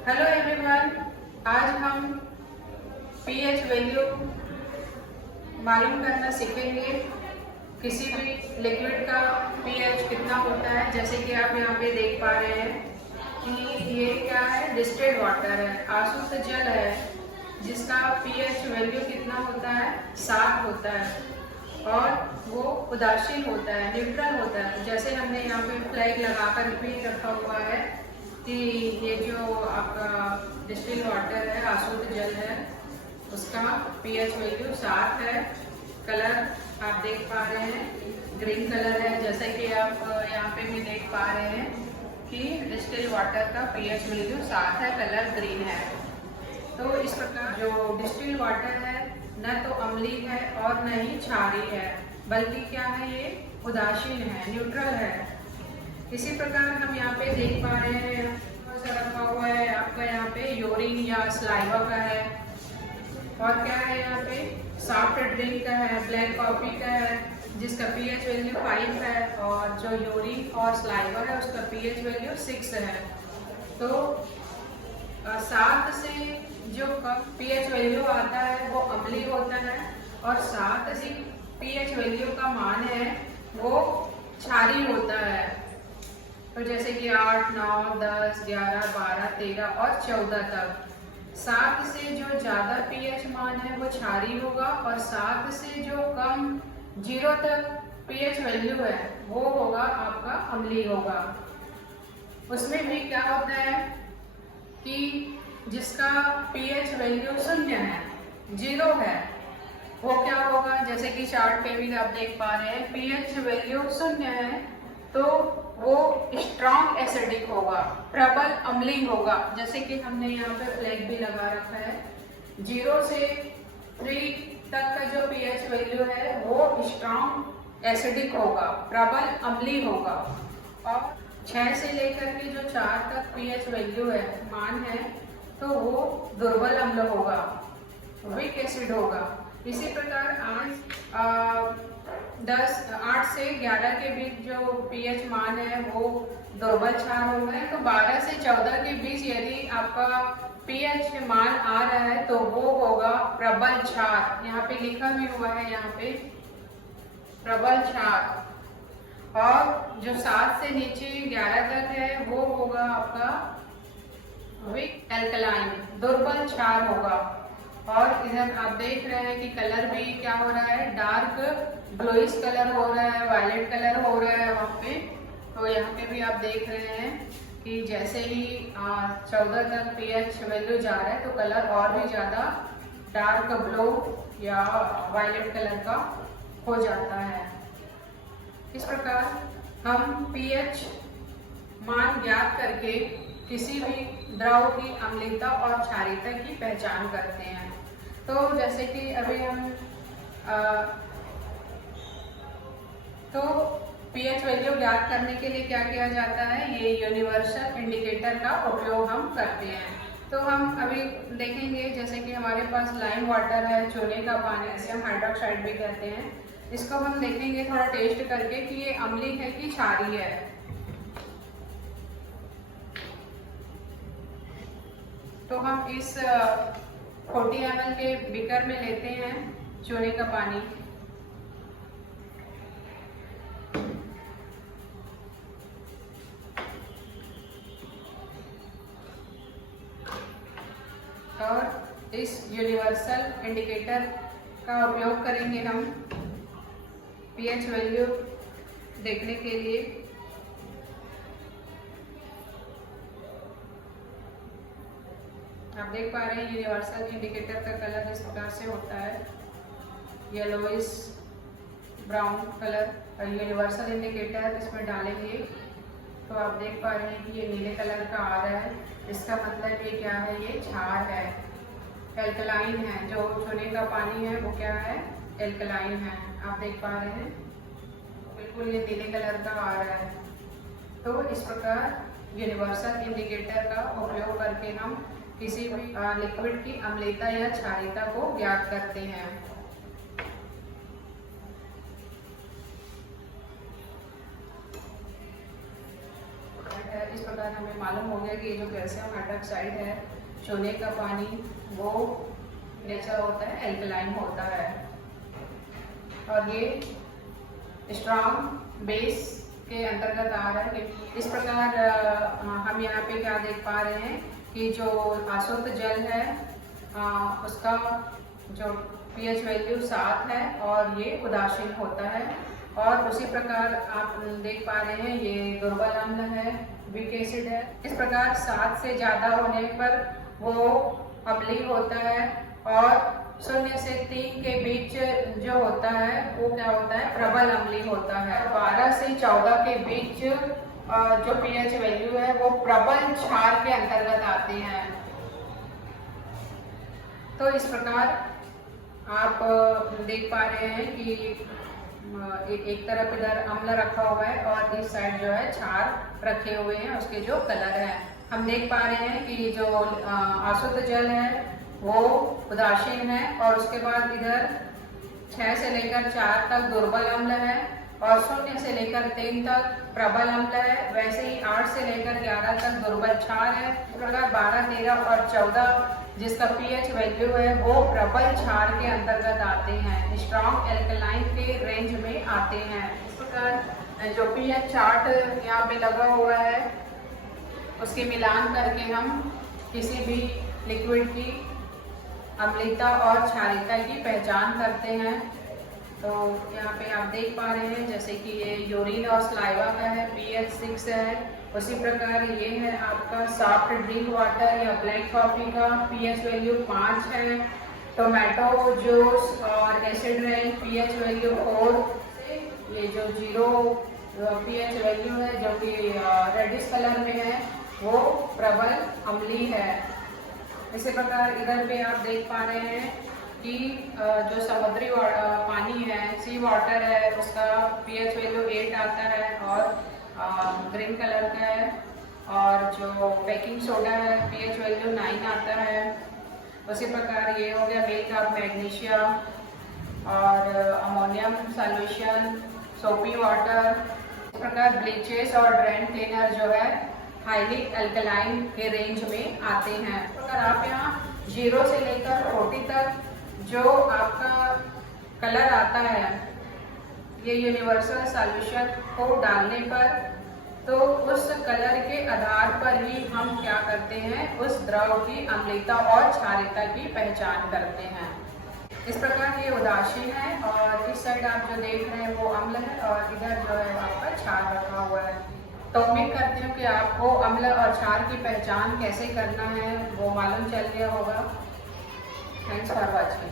Hello everyone, आज हम pH value मालूम करना सीखेंगे। किसी भी लिक्विड का पीएच कितना होता है। जैसे कि आप यहाँ पे देख पा रहे हैं कि ये क्या है, डिस्टिल्ड वाटर है, आशुद्ध जल है, जिसका पीएच वैल्यू कितना होता है, 7 होता है और वो उदासीन होता है, न्यूट्रल होता है। जैसे हमने यहाँ पे फ्लैग लगाकर भी रखा हुआ है कि ये जो आपका डिस्टिल्ड वाटर है, आशुद्ध जल है, उसका पीएच वैल्यू 7 है। कलर आप देख पा रहे हैं, ग्रीन कलर है। जैसे कि आप यहाँ पे भी देख पा रहे हैं कि डिस्टिल्ड वाटर का पीएच वैल्यू 7 है, कलर ग्रीन है। तो इस प्रकार जो डिस्टिल्ड वाटर है न तो अम्लीय है और न ही क्षारीय है, बल्कि क्या है, ये उदासीन है, न्यूट्रल है। इसी प्रकार हम यहाँ पे देख पा रहे हैं, रखा हुआ है आपका यहाँ पे यूरिन या स्लाइवा का है, और क्या है यहाँ पे सॉफ्ट ड्रिंक का है, ब्लैक कॉफी का है, जिसका पीएच वैल्यू 5 है, और जो यूरिन और स्लाइवा है उसका पीएच वैल्यू 6 है। तो 7 से जो कम पीएच वैल्यू आता है वो अम्लीय होता है, और 7 से पीएच वैल्यू का मान है वो क्षारीय होता है। तो जैसे कि 8, 9, 10, 11, 12, 13 और 14 तक। 7 से जो ज़्यादा पीएच मान है वो क्षारीय होगा, और 7 से जो कम 0 तक पीएच वैल्यू है वो होगा आपका अम्लीय होगा। उसमें भी क्या होता है कि जिसका पीएच वैल्यू 0 है, 0 है, वो क्या होगा, जैसे कि चार्ट पे भी आप देख पा रहे हैं, पीएच वैल्यू 0 है तो वो स्ट्रॉन्ग एसिडिक होगा, प्रबल अम्लीय होगा। जैसे कि हमने यहाँ पे फ्लैग भी लगा रखा है। 0 से 3 तक का जो पीएच वैल्यू है वो स्ट्रॉन्ग एसिडिक होगा, प्रबल अम्लीय होगा, और 6 से लेकर के जो 4 तक पीएच वैल्यू है, मान है, तो वो दुर्बल अम्ल होगा, वीक एसिड होगा। इसी प्रकार 8 से 11 के बीच जो पीएच मान है वो दुर्बल क्षार होगा। तो 12 से 14 के बीच यदि आपका पीएच मान आ रहा है तो वो होगा प्रबल क्षार। यहाँ पे लिखा भी हुआ है, यहाँ पे प्रबल क्षार। और जो 7 से नीचे 11 तक है वो होगा आपका वीक एल्कलाइन, दुर्बल क्षार होगा। और इधर आप देख रहे हैं कि कलर भी क्या हो रहा है, डार्क ग्लोइश कलर हो रहा है, वायलेट कलर हो रहा है वहाँ पे। तो यहाँ पे भी आप देख रहे हैं कि जैसे ही 14 तक पीएच वैल्यू जा रहा है तो कलर और भी ज़्यादा डार्क ब्लू या वायलेट कलर का हो जाता है। इस प्रकार हम पीएच मान ज्ञात करके किसी भी द्रव की अम्लीयता और क्षारीयता की पहचान करते हैं। तो जैसे कि अभी हम तो पीएच वैल्यू ज्ञात करने के लिए क्या किया जाता है, ये यूनिवर्सल इंडिकेटर का उपयोग हम करते हैं। तो हम अभी देखेंगे, जैसे कि हमारे पास लाइम वाटर है, चूने का पानी, जिसे हम हाइड्रोक्साइड भी कहते हैं। इसको हम देखेंगे थोड़ा टेस्ट करके कि ये अम्लीय है कि क्षारीय है। तो हम इस 40 ml के बीकर में लेते हैं चूने का पानी, और इस यूनिवर्सल इंडिकेटर का उपयोग करेंगे हम पीएच वैल्यू देखने के लिए। आप देख पा रहे हैं यूनिवर्सल इंडिकेटर का कलर इस प्रकार से होता है, येलोइश ब्राउन कलर। और यूनिवर्सल इंडिकेटर इसमें डालेंगे तो आप देख पा रहे हैं कि ये नीले कलर का आ रहा है। इसका मतलब ये क्या है, ये क्षार है, एल्कलाइन है। जो चूने का पानी है वो क्या है, एल्कलाइन है। आप देख पा रहे हैं बिल्कुल ये नीले कलर का आ रहा है। तो इस प्रकार यूनिवर्सल इंडिकेटर का उपयोग करके हम किसी भी लिक्विड की अम्लीयता या क्षारीयता को ज्ञात करते हैं। इस प्रकार हमें मालूम हो गया कि ये जो कैल्शियम हाइड्रोक्साइड है, चूने का पानी, वो नेचर होता है एल्कलाइन होता है और ये स्ट्रॉन्ग बेस के अंतर्गत आ रहा है। कि इस प्रकार हम यहाँ पे क्या देख पा रहे हैं कि जो अशुद्ध जल है उसका जो pH वैल्यू 7 है और ये उदासीन होता है। और उसी प्रकार आप देख पा रहे हैं ये दुर्बल अम्ल है, वीक एसिड है। इस प्रकार 7 से ज़्यादा होने पर वो अम्लीय होता है और 0 से 3 के बीच जो होता है वो क्या होता है, प्रबल अम्लीय होता है। 12 से 14 के बीच जो pH वैल्यू है वो प्रबल क्षार के अंतर्गत आते हैं। तो इस प्रकार आप देख पा रहे हैं कि एक तरफ इधर अम्ल रखा हुआ है और इस साइड जो है क्षार रखे हुए हैं, उसके जो कलर है। हम देख पा रहे हैं कि जो अशुद्ध जल है वो उदासीन है और उसके बाद इधर 6 से लेकर 4 तक दुर्बल अम्ल है और 0 से लेकर 3 तक प्रबल अम्ल है। वैसे ही 8 से लेकर 11 तक दुर्बल क्षार है। इस प्रकार 12, 13 और 14 जिसका pH वैल्यू है वो प्रबल क्षार के अंतर्गत आते हैं, स्ट्रॉन्ग एल्कलाइन के रेंज में आते हैं। इस प्रकार जो pH चार्ट यहाँ पे लगा हुआ है उसके मिलान करके हम किसी भी लिक्विड की अम्लता और क्षारीयता की पहचान करते हैं। तो यहाँ पे आप देख पा रहे हैं जैसे कि ये यूरिन और स्लाइवा का है, pH 6 है। उसी प्रकार ये है आपका सॉफ्ट ड्रिंक वाटर या ब्लैक कॉफ़ी का pH वैल्यू 5 है। टोमेटो जूस और एसिड रेंज pH वैल्यू 4। ये जो 0 pH वैल्यू है जो कि रेडिश कलर में है वो प्रबल अम्लीय है। इसी प्रकार इधर पे आप देख पा रहे हैं कि जो समुद्री पानी है, सी वाटर है, उसका pH वैल्यू 8 आता है और ग्रीन कलर का है। और जो बेकिंग सोडा है pH वैल्यू 9 आता है। उसी प्रकार ये हो गया मिल्क ऑफ मैग्नीशिया और अमोनियम सॉल्यूशन, सोपी वाटर। इस प्रकार ब्लीचेस और ड्रेन क्लीनर जो है हाईली अल्कलाइन के रेंज में आते हैं। अगर आप यहाँ 0 से लेकर 40 तक जो आपका कलर आता है ये यूनिवर्सल सॉल्यूशन को डालने पर, तो उस कलर के आधार पर ही हम क्या करते हैं, उस द्रव की अम्लता और क्षारीयता की पहचान करते हैं। इस प्रकार ये उदासीन है और इस साइड आप जो देख रहे हैं वो अम्ल है और इधर जो है आपका क्षार रखा हुआ है। तो उम्मीद करती हूँ कि आपको अम्ल और क्षार की पहचान कैसे करना है वो मालूम चल गया होगा। Thanks for watching.